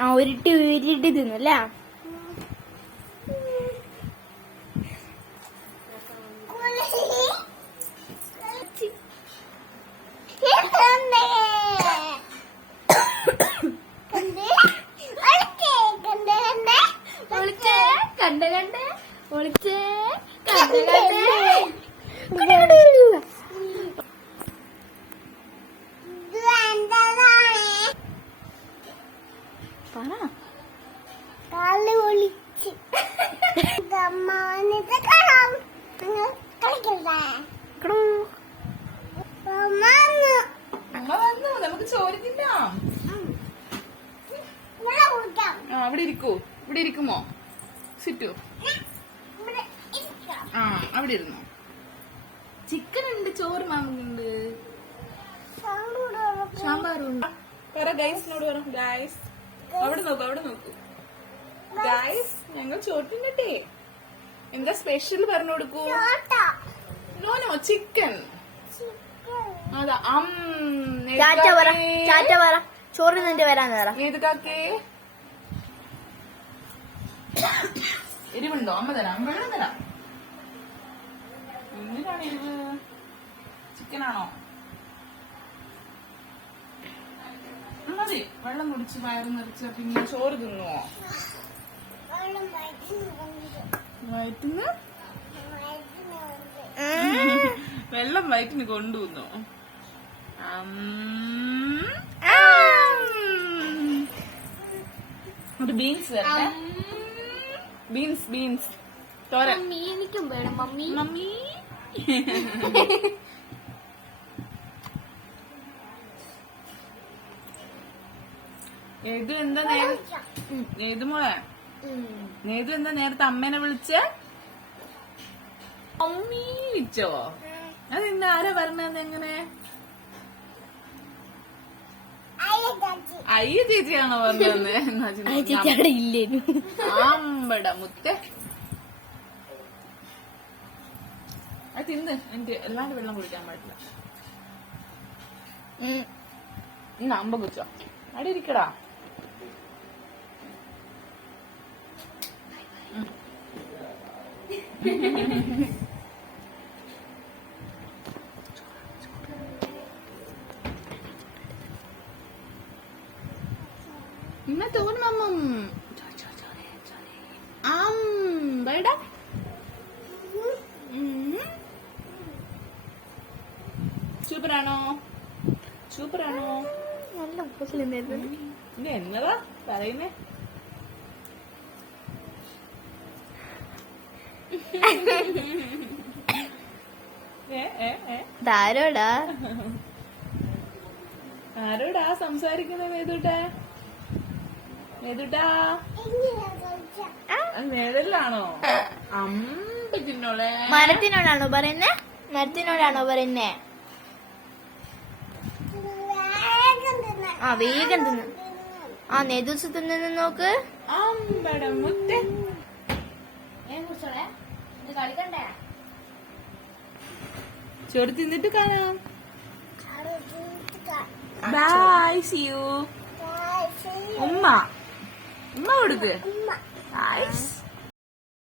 ആ ഉരുട്ടി ഉരുട്ടി തിന്നല്ലേ. കണ്ടേ, കണ്ടേ? ഒളിച്ചേ കണ്ട കണ്ട ഒളിച്ചേ കണ്ട കണ്ട ഇത് എന്റേതാണ്. പറ കാൽ ഒളിച്ച്. ഇത് അമ്മാവനിത് കാണാം. നിങ്ങൾ കളിക്കണ്ടേ? ക്രൂ. അമ്മ വന്നു. അമ്മ വന്നു നമുക്ക് ചോറ് തിന്നാം ഉം. ഇവിടെ കുടിക്കാം. ആ അവിടെ ഇരിക്കൂ. ഇവിടെ ഇരിക്കുമോ? സിറ്റു. ആ അവിടെ ഇരുന്നു. ചിക്കൻ ഉണ്ട് ചോറ് ഉറപ്പ്. സാമ്പാറുണ്ട് പറ ഗൈസിനോട് പറ ഗൈസ് അവിടെ നോക്കൂ അവിടെ നോക്കൂ. ഗൈസ് ഞങ്ങൾ ചോറ്റുണ്ടേ എന്താ സ്പെഷ്യൽ പറഞ്ഞു കൊടുക്കൂ. No no chicken. അതാ അം ചാറ്റ പറ ചാറ്റ പറ. ചോറ് നിന്റെ വരാന്ന് പറ. ഏത് കാക്കേ എരിവുണ്ടോ? അമ്മ തരാം വെള്ളം തരാം. എന്തിനാണ് എരിവ്? ചിക്കനാണോ? മതി. വെള്ളം കുടിച്ച് വയറ് നിറച്ച് പിന്നെ ചോറ് തിന്നുവോ. വയറ്റിന്ന്. വെള്ളം വയറ്റിന് കൊണ്ടുവന്നു? ഒരു ബീൻസ് തരട്ടെ. Beans beans. തോരൻ മമ്മി എനിക്കും വേണം മമ്മി. മമ്മി. ഏതു എന്താ നേരെ ഏത് മോളെ? ഏതു എന്താ നേരത്തെ അമ്മേനെ വിളിച്ച്? അമ്മീ വിളിച്ചോ? അതെന്താ? ആരാ പറഞ്ഞത് എങ്ങനെ? അയ്യ ചേച്ചിയാണോ ചേച്ചി അവിടെ ഇല്ലേനു ആമ്പട മുത്ത അത് തിന്ന്. എനിക്ക് എല്ലാണ്ട് വെള്ളം കുടിക്കാൻ പാടില്ല. ഇന്ന് അമ്പ കുച്ചോ അവിടെ ഇരിക്കടാ. ഉം. തോന്നുമമ്മം ആം ബൈഡ. സൂപ്പറാണോ? സൂപ്പറാണോ? നല്ല ഉപ്പത്തിലുണ്ടായിരുന്നു ഇത് എന്നതാ പറയുന്നേ? ആരോടാ ആരോടാ സംസാരിക്കുന്നത് മേതുട്ടാ? കളിക്കാം. നേതലാണോ അമ്പതിനോളെ മരത്തിനോടാണോ പറയുന്നേ? മരത്തിനോടാണോ പറയുന്നേ? വേഗം തിന്നെ. ആ വേഗം തിന്നു. ആ നെതൂസ് തിന്നു നോക്ക്. അമ്പട മുത്തേ. ചോറ് തിന്നിട്ട് കാണാം. Bye see you. ഉമ്മ. ഉമ്മ കൊടുക്ക് ഉമ്മ. Guys.